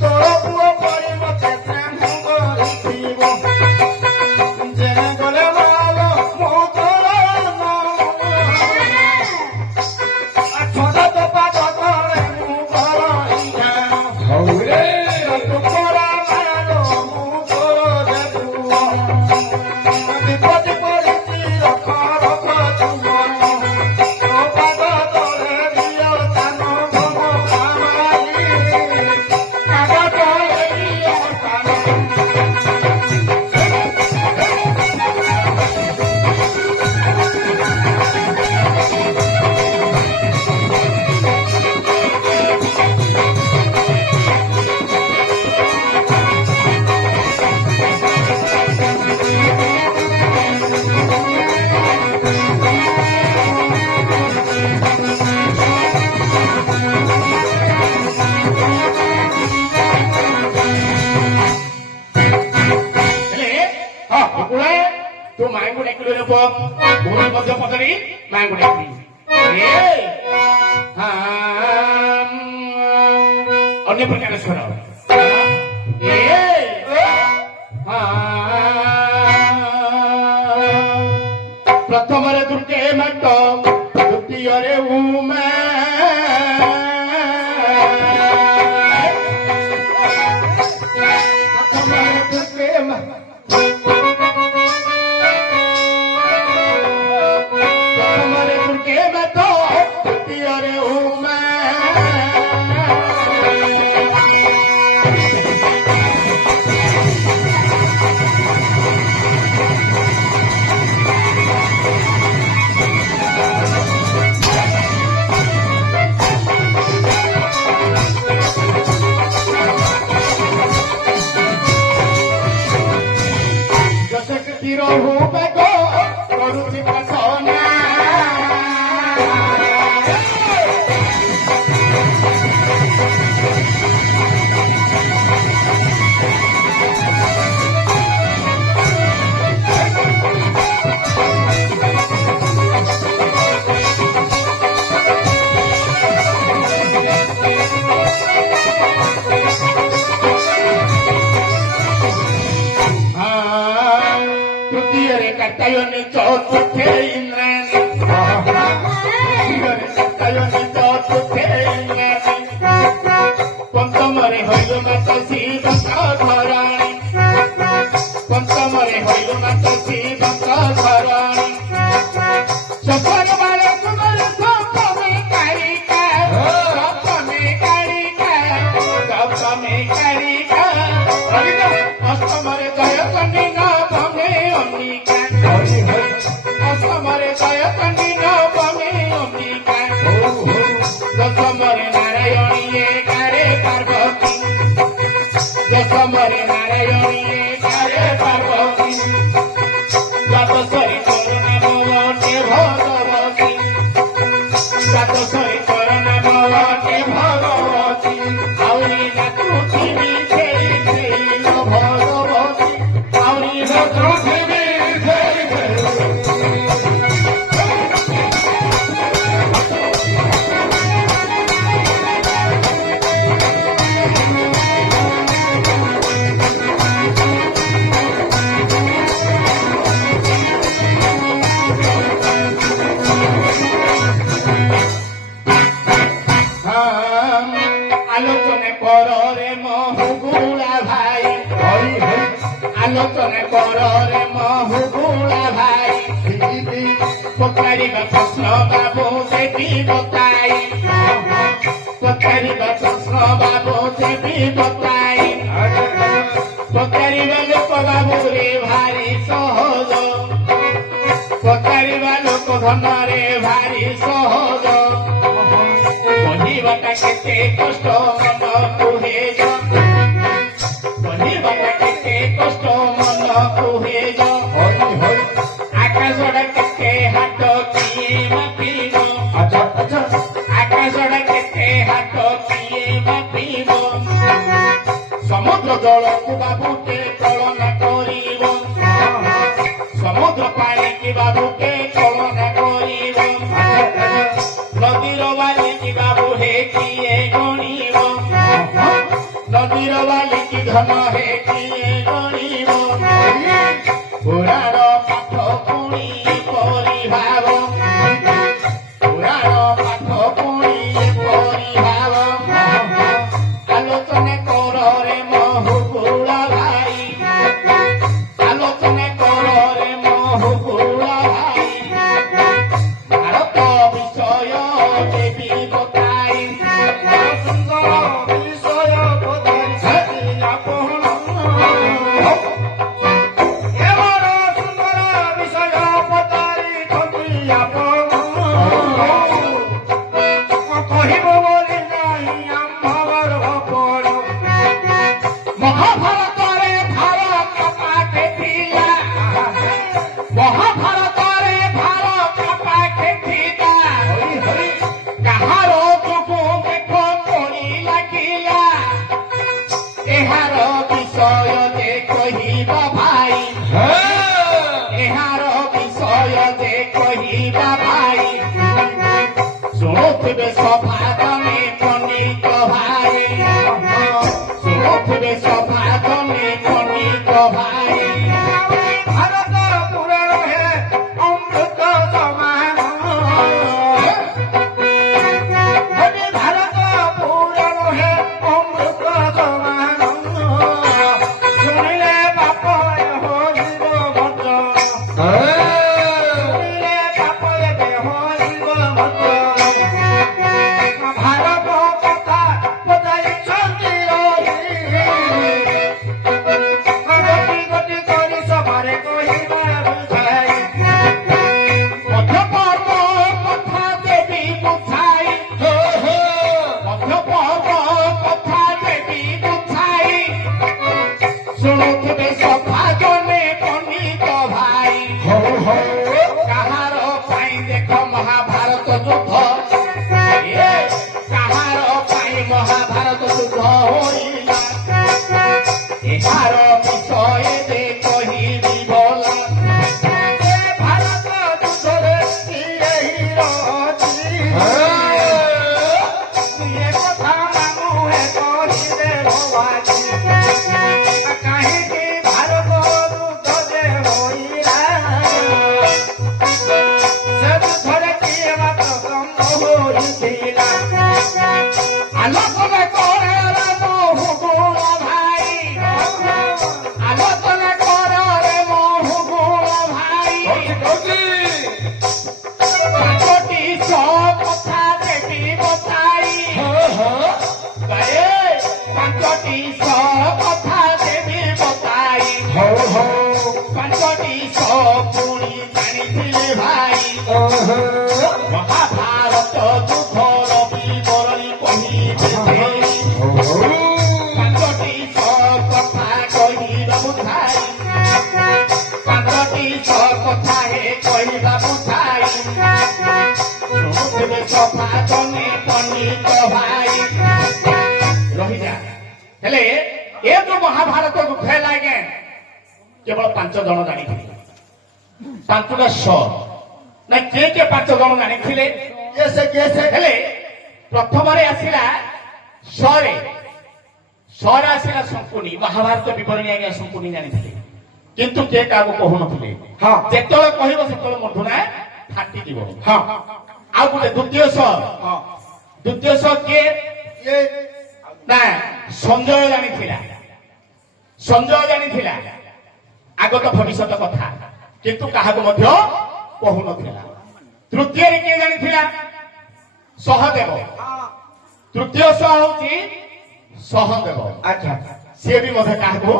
Toro ତୁ ମାଇଙ୍କୁ ଡାକିଲୁ ରେ ପୁଅ ଭୂମି ମଧ୍ୟ ପଦରେ ମାଇଙ୍କୁ ଡାକିଲି ଅନ୍ୟ ପ୍ରକାର ସ୍ୱର ପ୍ରଥମରେ ଦୁର୍ଗେ ମାତ ଦ୍ୱିତୀୟରେ ଉମା चौथे इंद्राणी चौथे इंद्राणी पंचमरे हईल मात शिव धराणी पंचमरे हईल मात शिव धराणी सफर बाले कुमार सपने कारिका अष्टमरे जय कन्नी न भमे अम्बिका अष्टमरे जय कन्नी न भमे अम्बिका दशमरे नारायणी एकारे पार्वती दशमरे नारायणी एकारे पार्वती द्वादशरे करुणा भवते भगवती द्वादशरे करुणा भवते भगवती आउरी नाचुथी भगवती आउरी नाचुथी आलोचने कर रे महुगुला भाई आलोचने कर रे महुगुला भाई पचारिबा प्रश्न बाबू देवी बताई पचारिबा प्रश्न बाबू देवी बताई पचारिबा लोक बाबू रे भारी सहज पचारिबा लोक धन रे भारी सहज बनिबाटा केते कष्ट मन कुहे बनिबाटा केते कष्ट मन कुहे आकाशड़ा केते हाथ किए मापिब आकाशड़ा केते हाथ किए मापिब समुद्र जल को बाबूटे कलना करिब समुद्र पानी की बाबूटे कलना करिब नदीर बाली की बाबू हे किए गणिब नदीर बाली की धन हे किए गणिब पुराण पाठ पुणी परिभाव पुराण पाठ पुणी परिभाव आलोचने कर रे महुगुला भाई आलोचने कर रे महुगुला भाई भारत विषय देवी बताई सुंदर विषय बताई आपण एवढ सुंदर विषय बताई आपण କହିବ ବୋଲି ନାହିଁ ଆମର ଭପର ମହାଭାରତରେ ଭାରତ ପାଖେ ଥିଲା ମହାଭାରତରେ ଭାରତ ପାଖେ ଥିଲା କାହାର ଯୋଗୁ ଦେଖ ପଡ଼ି ଲାଗିଲା ଏହାର ବିଷୟ ଯେ କହିବ ଭାଇ ଏହା ଶୁଣୁଥିବେ ସଭା ତମେ ପଣ୍ଡିତ ଭାଇ ଶୁଣୁଥିବେ ସଭା ତମେ ପଣ୍ଡିତ ଭାଇ ଭାରତ ପୁରାଣ ହେ ଅମୃତ ସମାନ ଭାରତ ପୁରାଣ ହେ ଅମୃତ ସମାନ ଶୁଣିଲେ ବାପ ହୋଇବ ଭଦ୍ର ଶୁଣିଲେ ବାପ ଏବେ ହୋଇବ ଭଦ୍ର ଭାରତ କଥା ବଜାଇଛନ୍ତି ଗତି ଗତି କରି ସଭାରେ କହିବା ବୁଝାଇ ମଧ୍ୟପର୍ବ କଥା ଦେବି ବୁଝାଇ ମଧ୍ୟପର୍ବ କଥା ଦେବି ବୁଝାଇ ଶୁଣୁଥିବେ ସଭା ଜଣେ ପଣ୍ଡିତ ଭାଇ କାହାର ପାଇଁ ଦେଖ ମହାଭାରତ ଯୁଦ୍ଧ ଏ କାହାର ପାଇଁ ମହାଭାରତ ଯୁଦ୍ଧ ହୋଇଲା ଏହାର ବିଷୟରେ କହିବି ଭଲା ଭାରତ ଯୁଦ୍ଧରେ କିଏ ହିରୋ ଅଛି ଏ କଥା ମାମୁଁ କହିଲେ ଭବାନୀ କାହିଁକି ଭାରତ ଯୁଦ୍ଧରେ ହୋଇଲା ସେ ଯୁଦ୍ଧରେ କିଏ ମାତ୍ର ସମ୍ଭବ ହୋଇଥିଲା ଆଲୋଚନା କରରେ ମହୁ ଗୁଣ ଭାଇ ଆଲୋଚନା କରରେ ମହୁ ଗୁଣ ଭାଇ ପାଞ୍ଚଟି କଥା ଦେବି ବତାଇ ପାଞ୍ଚଟି କଥା ଦେବି ବତାଇ ପାଞ୍ଚଟି ପୁଣି ଜାଣିଥିଲେ ଭାଇ ମହାଭାରତ ଯୁଦ୍ଧର ବିବରଣୀ କହିବେ ପାଞ୍ଚଟି କଥା କହିବା ବୁଝାଇ ପାଞ୍ଚଟି କଥା କହିବା ବୁଝାଇ ଶୁଣୁଥିବେ ସଭା ଜଣେ ପଣ୍ଡିତ ଭାଇ ରହିଯା ହେଲେ ଏ ଯୋଉ ମହାଭାରତ ଯୁଦ୍ଧ ହେଲା ଆଜ୍ଞା କେବଳ 5 ଜଣ ଜାଣିଥିଲେ 5ଟା ନା କିଏ କିଏ 5 ଜଣ ଜାଣିଥିଲେ ହେଲେ ପ୍ରଥମରେ ଆସିଲା ସରେ ଆସିଲା ଶଙ୍କୁନି ମହାଭାରତ ବିବରଣୀ ଆଜ୍ଞା ଶଙ୍କୁନି ଜାଣିଥିଲେ କିନ୍ତୁ କିଏ କାହାକୁ କହୁନଥିଲେ ଯେତେବେଳେ କହିବ ସେତେବେଳେ ମଧୁନା ଫାଟିଯିବ ଆଉ ଗୋଟେ ଦ୍ୱିତୀୟ କିଏ ନା ସଞ୍ଜୟ ଜାଣିଥିଲା ଆଗତ ଭବିଷ୍ୟତ କଥା କିନ୍ତୁ କାହାକୁ ମଧ୍ୟ କହୁନଥିଲା ତୃତୀୟରେ କିଏ ଜାଣିଥିଲା ସହଦେବ ତୃତୀୟ ହଉଛି ସହଦେବ ସିଏ ବି ମଧ୍ୟ କାହାକୁ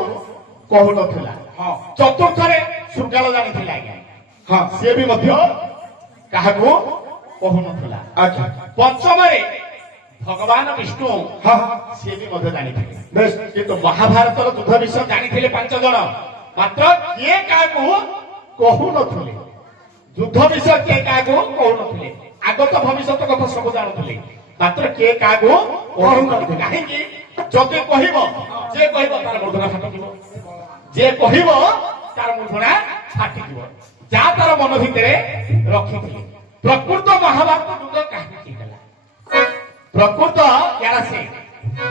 କହୁନଥିଲା ଚତୁର୍ଥରେ ଶୃଗାଳ ଜାଣିଥିଲା ଆଜ୍ଞା ସିଏ ବି ମଧ୍ୟ କାହାକୁ କହୁନଥିଲା ପଞ୍ଚମରେ ଭଗବାନ ବିଷ୍ଣୁ ସିଏ ବି ମଧ୍ୟ ଜାଣିଥିଲେ କିନ୍ତୁ ମହାଭାରତର ଯୁଦ୍ଧ ବିଷୟ ଜାଣିଥିଲେ 5 ଜଣ ମାତ୍ର କିଏ କାହାକୁ କହୁନଥିଲେ ଯୁଦ୍ଧ ବିଷୟ କିଏ କାହାକୁ କହୁନଥିଲେ ଆଗତ ଭବିଷ୍ୟତ କଥା ସବୁ ଜାଣୁଥିଲେ ମାତ୍ର କିଏ କାହାକୁ କହୁନଥିଲେ କାହିଁକି ଯଦି କହିବ ଯିଏ କହିବ ତାର ମୂର୍ଧନା ଫାଟିଯିବ ଯିଏ କହିବ ତାର ମୂର୍ଧନା ଫାଟିଯିବ ଯାହା ତାର ମନ ଭିତରେ ରଖିଥିଲେ ପ୍ରକୃତ ମହାଭାରତ ଯୁଦ୍ଧ କାହିଁକି ହେଲା ପ୍ରକୃତ ସେ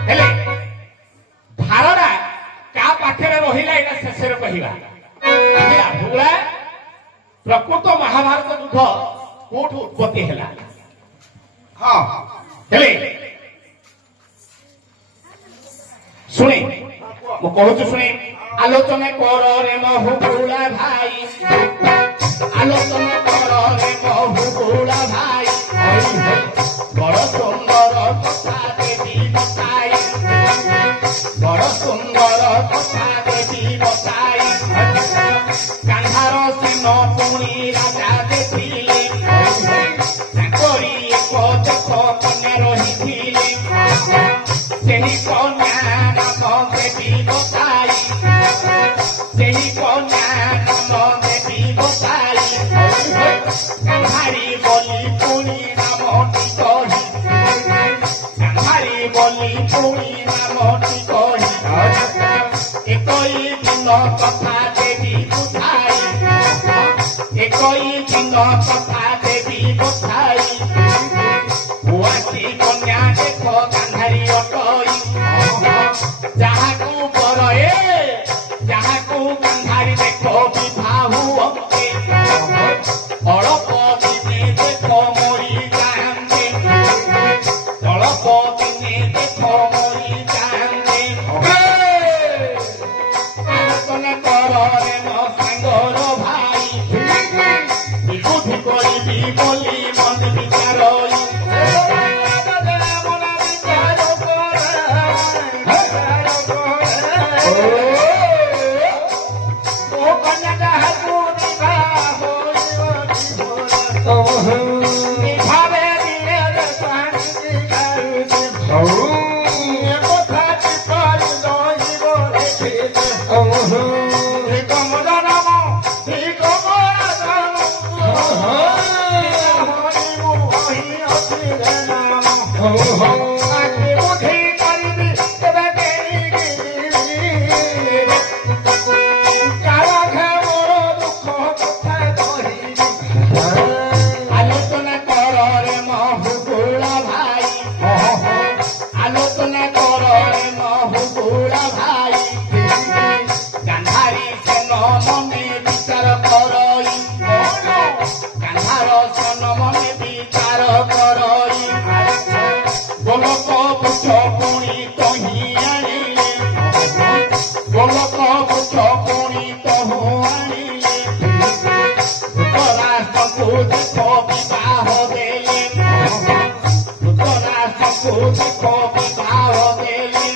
ହେଲେ ଧାରଣା କାହା ପାଖରେ ରହିଲା ଏଇଟା ଶେଷରେ କହିବା ପ୍ରକୃତ ମହାଭାରତ ଯୁଦ୍ଧ କୋଉଠୁ ଉତ୍ପତ୍ତି ହେଲା ହେଲେ ଶୁଣି ମୁଁ କହୁଛୁ ଶୁଣି ଆଲୋଚନା କରରେ ମହୁ ଗୁଳା ଭାଇ ଆଲୋଚନା କରରେ ମହୁ ଗୁଳା ଭାଇ ବଡ଼ ସୁନ୍ଦର କଥା ଦେବି ବତାଇ ବଡ଼ ସୁନ୍ଦର କଥା ଦେବି ବତାଇ କାନ୍ଧାର ସିନ ପୁଣି ରାଜା ଦେଖିଲେ ତାଙ୍କରି ଏକ ଦେଶ କନ୍ୟା ରହିଥିଲେ ସେହି କନ୍ୟା ନାମ ଦେବି ବତାଇ ସେହି କନ୍ୟା ନାମ ଦେବି ବତାଇ କାନ୍ଧାରୀ ବୋଲି ପୁଣି ନାମଟି କହି କାନ୍ଧାରୀ ବୋଲି ପୁଣି ନାମଟି କହି একই দিন কথা দেবী বুঝাই একই দিন কথা দেবী বুঝাই ଓ କନ୍ୟା ଯାହାକୁ ବିବାହ ନିଭାବେ ଦିନରେ ସ୍ୱାମୀ ଗାରୁଛି କଥା କିପରି ରହିବ ରେ କମଳ ନାମ ଶ୍ରୀ କମଳ ନାମ ଆଖି ବୁଝି କରିବି ତେବେ আলোচনা কররে মহুগুল ভাই আলোচনা কররে মহুগুল ভাই গান্ধারী সন মনে বিচার করই গান্ধার সন মনে বিচার করই গোলক বুঝ পুଣି কহি আনিলে গোলক বুঝ পুଣି কহু আনিলে ধৃতরাষ্ট্রଙ୍କୁ ଦେଖ ବିବାହ ଦେଲେ ଧୃତରାଷ୍ଟ୍ରଙ୍କୁ ଦେଖ ବିବାହ ଦେଲେ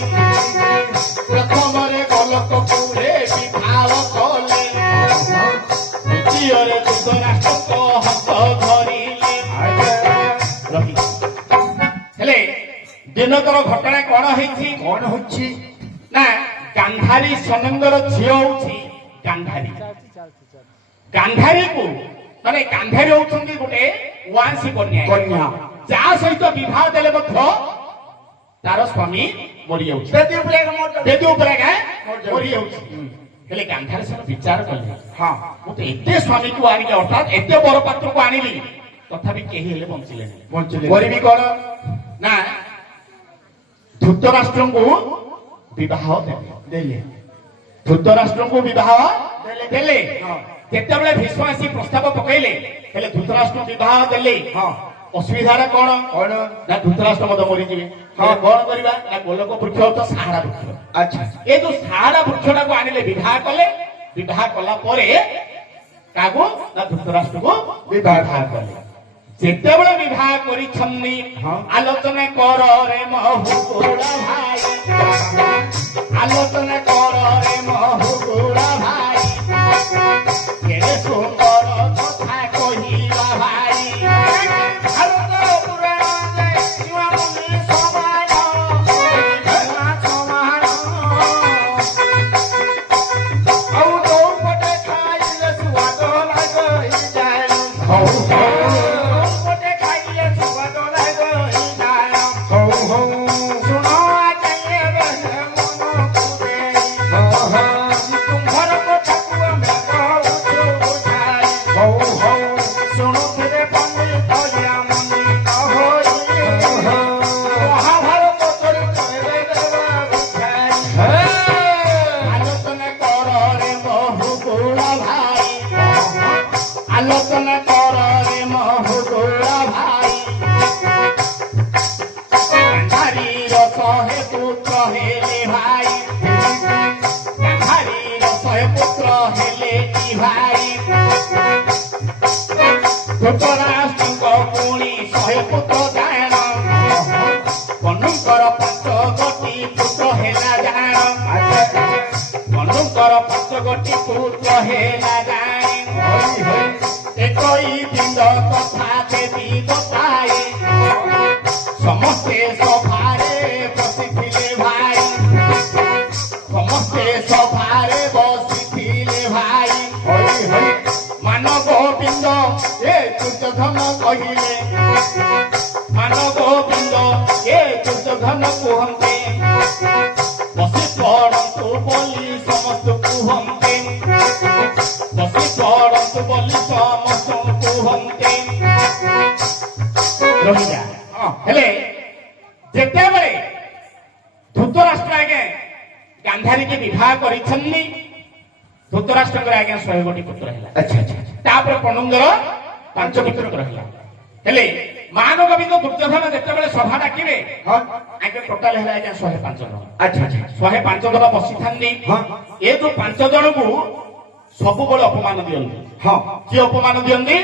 ପ୍ରଥମରେ ଗୋଲକପୁରେ ବିବାହ କଲେ ଦ୍ୱିତୀୟରେ ଧୃତରାଷ୍ଟ୍ରଙ୍କ ହାତ ଧରିଲେ ହେଲେ ଦିନକର ଘଟଣା କଣ ହେଇଛି କଣ ହଉଛି ନା ଗାନ୍ଧାରୀ ସନନ୍ଦର ଝିଅ ହଉଛି ଗାନ୍ଧାରୀ ଗାନ୍ଧାରୀକୁ ମାନେ ଗାନ୍ଧାରୀ ହଉଛନ୍ତି ଗୋଟେ ୱାଂଶୀ କନ୍ୟା କନ୍ୟା ଯାହା ସହିତ ବିବାହ ଦେଲେ ମଧ୍ୟ ତାର ସ୍ୱାମୀ ମରିଯାଉଛି ବେଦି ଉପରେ ବେଦି ଉପରେ ମରିଯାଉଛି ହେଲେ ଗାନ୍ଧାରୀ ସହ ବିଚାର କଲେ ହଁ ମୁଁ ତ ଏତେ ସ୍ୱାମୀକୁ ଆଣିଲି ଅର୍ଥାତ୍ ଏତେ ବର ପାତ୍ରକୁ ଆଣିଲି ତଥାପି କେହି ହେଲେ ବଞ୍ଚିଲେନି ବଞ୍ଚିଲେନି। କରିବି କଣ ନା ଧୃତରାଷ୍ଟ୍ରଙ୍କୁ ବିବାହ ଦେଲେ ଧୃତରାଷ୍ଟ୍ରଙ୍କୁ ବିବାହ ଦେଲେ ଯେତେବେଳେ ଭୀଷ୍ମ ଆସି ପ୍ରସ୍ତାବ ପକେଇଲେ ହେଲେ ଧୃତରାଷ୍ଟ୍ର ବିବାହ ଦେଲେ ହଁ ଅସୁବିଧାରେ କଣ କଣ ନା ଧୃତରାଷ୍ଟ୍ର ମଧ୍ୟ ମରିଯିବେ ହଁ। କଣ କରିବା ନା ଗୋଲକ ବୃକ୍ଷ ତ ସାହାରା ବୃକ୍ଷ ଆଚ୍ଛା ଏ ଯୋଉ ସାହାରା ବୃକ୍ଷଟାକୁ ଆଣିଲେ ବିବାହ କଲେ ବିବାହ କଲା ପରେ କାହାକୁ ନା ଧୃତରାଷ୍ଟ୍ରକୁ ବିବାହ କଲେ ଯେତେବେଳେ ବିବାହ କରିଛନ୍ତି ହଁ। ଆଲୋଚନା କର ରେ ମହୁଗୁଳ ଭାଇ ଆଲୋଚନା କର ରେ ମହୁଗୁଳ ଭାଇ କେଡ଼େ ସୁନ୍ଦର କଥା କହିବା ଭାଇ ଭାରତ ପୁରାଣ ଶିବ ମୁନି ସମାନ ସମାନ ଆଉ ଯୋଉ ପଟେ ଖାଇଲେ ସୁଆଦ ଲାଗିଯାଏ ହଉ ହଉ ଯୋଉ ପଟେ ଖାଇଲେ ସୁଆଦ ଲାଗିଯାଏ ଶୁଣ ଆଜ୍ଞା ମନ ତୁମର କଥାକୁ ଆମେ କହୁଛୁ ବୁଝାଇ ଶୁଣୁଥିବେ ପଣ୍ଡିତ ମଣ୍ଡିତ ହୋଇ ମହାଭାରତ ଚରିତ୍ରରେ ଦେବା ବୁଝାଇ ଆଲୋଚନା କର ରେ ମହୁଗୁଳ ଭାଇ ଆଲୋଚନା କର ରେ ମହୁଗୁଳ ଭାଇ ଗାନ୍ଧାରୀର ଶହେ ପୁତ୍ର ହେଲେ ଭାଇ ଗାନ୍ଧାରୀର ଶହେ ପୁତ୍ର ହେଲେ କି ଭାଇ ଧୃତରାଷ୍ଟ୍ରଙ୍କ ପୁଣି ଶହେ ପୁତ୍ର ଜାଣ କନୁଙ୍କର 5 ପୁତ୍ର ହେଲା ଜାଣ କନୁଙ୍କର 5 ପୁତ୍ର ହେଲା ଜାଣି ଏକଇ ବିନ୍ଦ କଥା ଦେବୀ ବତାଏ ସମସ୍ତେ ସଭାରେ ବସିଥିଲେ ଭାଇ ସମସ୍ତେ ସଭାରେ ବସିଥିଲେ ଭାଇ ମାନ ଗୋବିନ୍ଦ ଏ ଦୁର୍ଯ୍ୟୋଧନ କହିଲେ ମାନ ଗୋବିନ୍ଦ ଏ ଦୁର୍ଯ୍ୟୋଧନ କୁହନ୍ତେ ବସି ପଡ଼ନ୍ତୁ ବୋଲି ସମସ୍ତ କୁହନ୍ତେ ବସି ପଡ଼ନ୍ତୁ ବୋଲି ସମସ୍ତ କୁହନ୍ତେ ରହିଯା ହେଲେ ଯେତେବେଳେ ଧୃତରାଷ୍ଟ୍ର ଆଜ୍ଞା ଗାନ୍ଧାରୀକି ବିବାହ କରିଛନ୍ତି ଧୃତରାଷ୍ଟ୍ରଙ୍କର ଆଜ୍ଞା 100 ପୁତ୍ର ହେଲା ଆଚ୍ଛା ଆଚ୍ଛା ତାପରେ ପଣ୍ଡୁଙ୍କର 5 ପୁତ୍ର ହେଲା ହେଲେ ମାନ ଗୋବିନ୍ଦ ଦୁର୍ଯ୍ୟୋଧନ ଯେତେବେଳେ ସଭା ଡାକିବେ ହଁ ଆଜ୍ଞା ଟୋଟାଲ ହେଲା ଆଜ୍ଞା 105 ଜଣ ଆଚ୍ଛା ଆଚ୍ଛା 105 ଜଣ ବସିଥାନ୍ତି ହଁ ଏ ଯୋଉ 5 ଜଣଙ୍କୁ ସବୁବେଳେ ଅପମାନ ଦିଅନ୍ତି ହଁ କିଏ ଅପମାନ ଦିଅନ୍ତି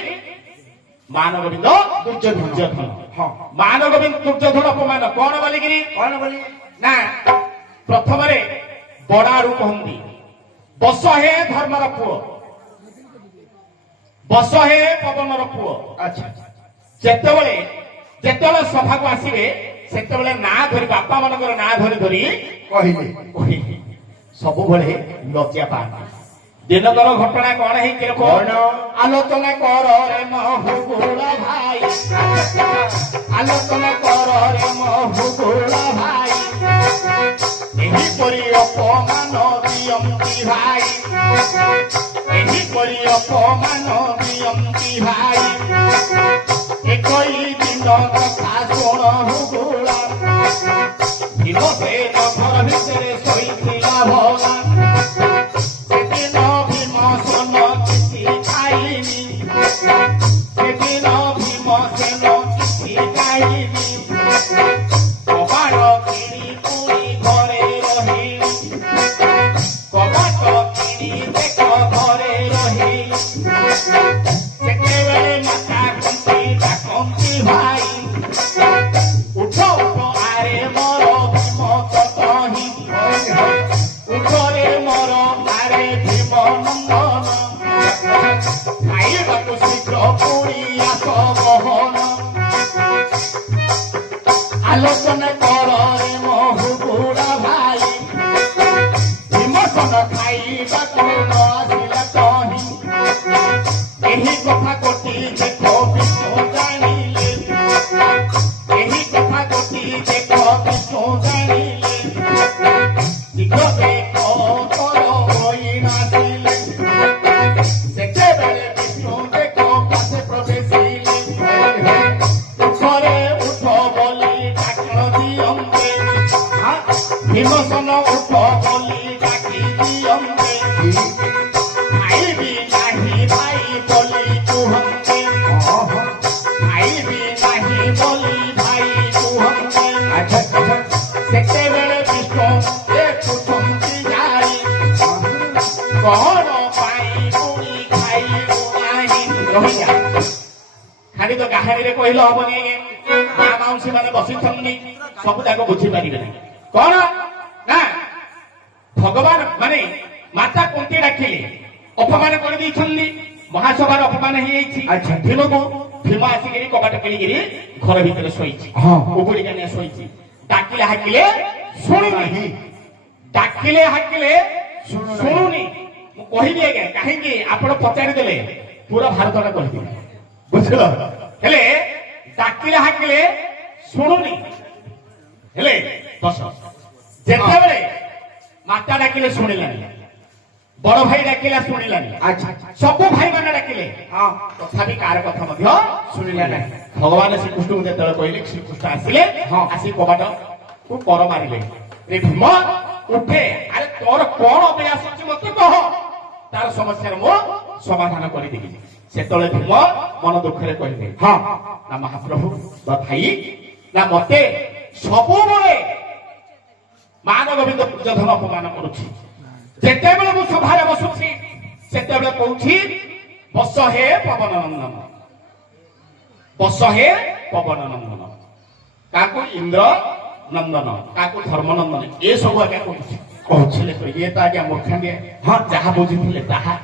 ମାନ ଗୋବିନ୍ଦ ଦୁର୍ଯ୍ୟୋଧନ ହଁ ମାନ ଗୋବିନ୍ଦ ଦୁର୍ଯ୍ୟୋଧନ ଅପମାନ କଣ ବୋଲିକିରି କଣ ବୋଲି ନା ପ୍ରଥମରେ ବଡ଼ାରୁ କହନ୍ତି ବସ ହେ ଧର୍ମର ପୁଅ, ବସ ହେ ପବନର ପୁଅ। ଆଚ୍ଛା ଯେତେବେଳେ ଯେତେବେଳେ ସଭାକୁ ଆସିବେ ସେତେବେଳେ ନାଁ ଧରି ବାପା ମାନଙ୍କର ନାଁ ଧରି ଧରି କହିଲେ କହିଲେ ସବୁବେଳେ ଲଜ୍ଜା ପାଆନ୍ତି। ଦିନକର ଘଟଣା କଣ ହେଇଛି କଣ? ଆଲୋଚନା କର ରେ ମହୁଗୁଳ ଭାଇ, ଆଲୋଚନା କର ରେ ମହୁଗୁଳ ଭାଇ, ଏହିପରି ଅପମାନ ଦିଅନ୍ତି ଭାଇ, ଏହିପରି ଅପମାନ ଦିଅନ୍ତି ଭାଇ। ଏକଇ ଦିନ କଥା ଶୁଣ ହୁଗୁଳ, ଭୀମସେନ ଘର ଭିତରେ ଶୋଇଥିଲା ଭଲା, ସେଦିନ ଭୀମସେନ କିଛି ଖାଇନି, ସେଦିନ ଭୀମସେନ କିଛି ଖାଇନି, କବାଟ କିଣି ପୁଣି ଘରେ ରହିଲି, କବାଟ କିଣି ଦେଖ ଘରେ ରହିଲି, ସେତେବେଳେ ମାତା କୁନ୍ତି ଡାକନ୍ତି ଭାଇ, ଉଠ ଉଠ ଆରେ ମୋର ଭୀମ ତହିଁ, ଉଠରେ ମୋର ଆରେ ଭୀମ ନନ୍ଦନ, ଖାଇବାକୁ ଶୀଘ୍ର ପୁଣି ଆସ ମୋହନ, ଆଲୋଚନା କର ରେ ମହୁଗୁଳା ଭାଇ, ଭୀମସେନ ଖାଇବାକୁ ନ ଆସିଲା ତହିଁ, ଏହି କଥା କୋଟି ଦେଖ ବିଷ୍ଣୁ ଜାଣିଲେ, ଏହି କଥା କୋଟି ଦେଖ ବିଷ୍ଣୁ ଜାଣିଲେ, ଶୀଘ୍ର ଦେଖ ତୋର ବଇନା ଆସିଲେ, ସେତେବେଳେ ବିଷ୍ଣୁ ଦେଖ ପାଶେ ପ୍ରବେଶିଲେ, ଉଠରେ ଉଠ ବୋଲି ଡାକ ଦିଅନ୍ତେ, ଭୀମସେନ ଉଠ ବୋଲି ଡାକି ଦିଅନ୍ତେ, ଖାଇବି ନାହିଁ ଭାଇ ବୋଲି କୁହନ୍ତେ, ଖାଇବି ନାହିଁ ବୋଲି ଭାଇ କୁହନ୍ତେ, ସେତେବେଳେ ବିଷ୍ଣୁ ଦେଖୁଛନ୍ତି ଯାଇ, କଣ ପାଇଁ ପୁଣି ଖାଇବୁ ନାହିଁ। ରହିଯା ଖାଲି ତ କାହାଣୀରେ କହିଲେ ହବନି, ମା ମାଉସୀ ମାନେ ବସିଛନ୍ତି ସବୁ ଯାକ ବୁଝିପାରିବେ ନାହିଁ। କଣ ନା ଭଗବାନ ମାନେ ମାତା କୁନ୍ତି ଡାକିଲେ, ଅପମାନ କରିଦେଇଛନ୍ତି, ମହାସଭାର ଅପମାନ ହେଇଯାଇଛି। ଆଚ୍ଛା। ଭୀମକୁ ଭୀମ ଆସିକିରି କବାଟ କିଣିକିରି ଘର ଭିତରେ ଶୋଇଛି, ହଁ। ଉପୁଡ଼ି କାନିଆ ଶୋଇଛି। ଡାକିଲେ ହାକିଲେ ଶୁଣୁନି, ଡାକିଲେ ହାକିଲେ ଶୁଣୁନି। ମୁଁ କହିବି ଆଜ୍ଞା, କାହିଁକି ଆପଣ ପଚାରିଦେଲେ ପୁରା ଭାରତଟା କହିଦେବି, ବୁଝିଲ। ହେଲେ ଡାକିଲେ ହାକିଲେ ଶୁଣୁନି, ହେଲେ ବସ। ଯେତେବେଳେ ମାତା ଡାକିଲେ ଶୁଣିଲାନି, ବଡ ଭାଇ ଡାକିଲା ଶୁଣିଲାନି, ଆଚ୍ଛା ସବୁ ଭାଇ ମାନେ ଡାକିଲେ, ହଁ ତଥାପି କାହାର କଥା ମଧ୍ୟ ଶୁଣିଲା ନାହିଁ। ଭଗବାନ ଶ୍ରୀକୃଷ୍ଣଙ୍କୁ ଯେତେବେଳେ କହିଲେ, ଶ୍ରୀକୃଷ୍ଣ ଆସିଲେ, ହଁ। ଆସି କବାଟ କୁ କର ମାରିଲେ, ରେ ଭୀମ ଉଠେ, ଆରେ ତୋର କଣ ଅଭ୍ୟାସ ଅଛି ମତେ କହ, ତାର ସମସ୍ୟାର ମୁଁ ସମାଧାନ କରିଦେବି। ସେତେବେଳେ ଭୀମ ମନ ଦୁଃଖରେ କହିଲେ, ହଁ ନା ମହାପ୍ରଭୁ ବା ଭାଇ, ନା ମତେ ସବୁବେଳେ ମାନ ଗୋବିନ୍ଦ ଦୁର୍ଯ୍ୟୋଧନ ଅପମାନ କରୁଛି, ଯେତେବେଳେ ମୁଁ ସଭାରେ ବସୁଛି ସେତେବେଳେ କହୁଛି ବସ ହେ ପବନ ନନ୍ଦନ, ବସ ହେ ପବନ ନନ୍ଦନ, କାହାକୁ ଇନ୍ଦ୍ର ନନ୍ଦନ, କାହାକୁ ଧର୍ମ ନନ୍ଦନ, ଏସବୁ ଆଜ୍ଞା କହୁଛି। କହୁଥିଲେ ଇଏ ତ ଆଜ୍ଞା ମୂର୍ଖାଣ୍ଡିଆ, ହଁ ଯାହା ବୁଝିଥିଲେ ତାହା।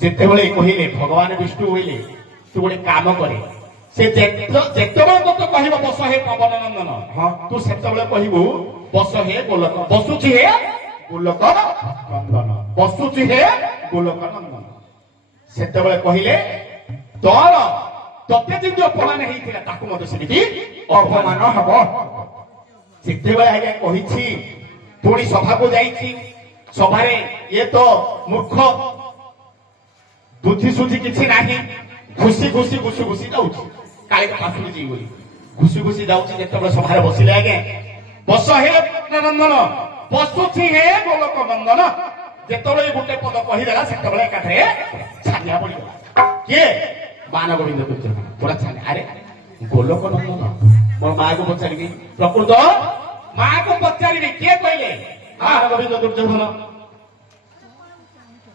ଯେତେବେଳେ କହିଲେ ଭଗବାନ ବିଷ୍ଣୁ କହିଲେ ତୁ ଗୋଟେ କାମ କରେ, ସେ ଯେତେବେଳେ ତୋତେ କହିବ ବସ ହେ ପବନ ନନ୍ଦନ, ହଁ ତୁ ସେତେବେଳେ କହିବୁ ବସ ହେ ଗୋଲକ, ବସୁଛି ହେ ଗୋଲକ ନନ୍ଦନ, ବସୁଛି ହେ ଗୋଲକ ନନ୍ଦନ। ସେତେବେଳେ କହିଲେ ତୋର ତତେ ଯେମିତି ଅପମାନ ହେଇଥିଲା ତାକୁ ମଧ୍ୟ ସେମିତି ଅପମାନ ହବ। ସେତେବେଳେ ଆଜ୍ଞା କହିଛି, ପୁଣି ସଭାକୁ ଯାଇଛି, ସଭାରେ ଇଏ ତ ମୂର୍ଖ, ବୁଦ୍ଧି ସୁଝି କିଛି ନାହିଁ, ଘୁଷି ଘୁଷି ଘୁଷି ଘୁଷି ଯାଉଛି, କାଳେ ପାଖକୁ ଯିବି ବୋଲି ଘୁଷି ଘୁଷି ଯାଉଛି। ଯେତେବେଳେ ସଭାରେ ବସିଲେ ଆଜ୍ଞା, ବସ ହେ ନନ୍ଦନ, ବସୁଛି ହେ ଗୋଲକ ନନ୍ଦନ, ଯେତେବେଳେ ଗୋଟେ ପଦ କହିଦେଲା ସେତେବେଳେ ଏକାଥରେ ଛାନିଆ ପଡିଗଲା। କିଏ? ମାନ ଗୋବିନ୍ଦ ଦୁର୍ଯ୍ୟୋଧନ ପୁରା ଛାନିଆ। ଆରେ ଗୋଲକ ନନ୍ଦନ, ମୋ ମାଆକୁ ପଚାରିବି, ପ୍ରକୃତ ମାଆକୁ ପଚାରିବି, କିଏ କହିଲେ? ମାନ ଗୋବିନ୍ଦ ଦୁର୍ଯ୍ୟୋଧନ।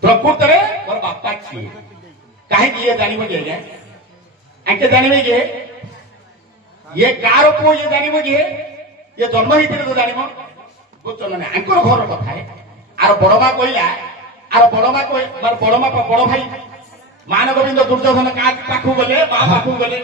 ପ୍ରକୃତରେ ମୋର ବାପା କିଏ? କାହିଁକି ଇଏ ଜାଣିବ କି ଆଜ୍ଞା? ଆଙ୍କେ ଜାଣିବେ କି ଇଏ କାହାର ପୁଅ? ଇଏ ଜାଣିବ କି ଇଏ ଜନ୍ମ ହେଇଥିଲେ ତ ଜାଣିବ, ବୁଝୁଛ ନା? ଆଙ୍କର ଘର କଥା আর বড় মা কইলা আর বড় মা কই বড় মা বড় ভাই মান গোবিন্দ দুর্যোধন কাজ পাখু গলে মা পাখু গলে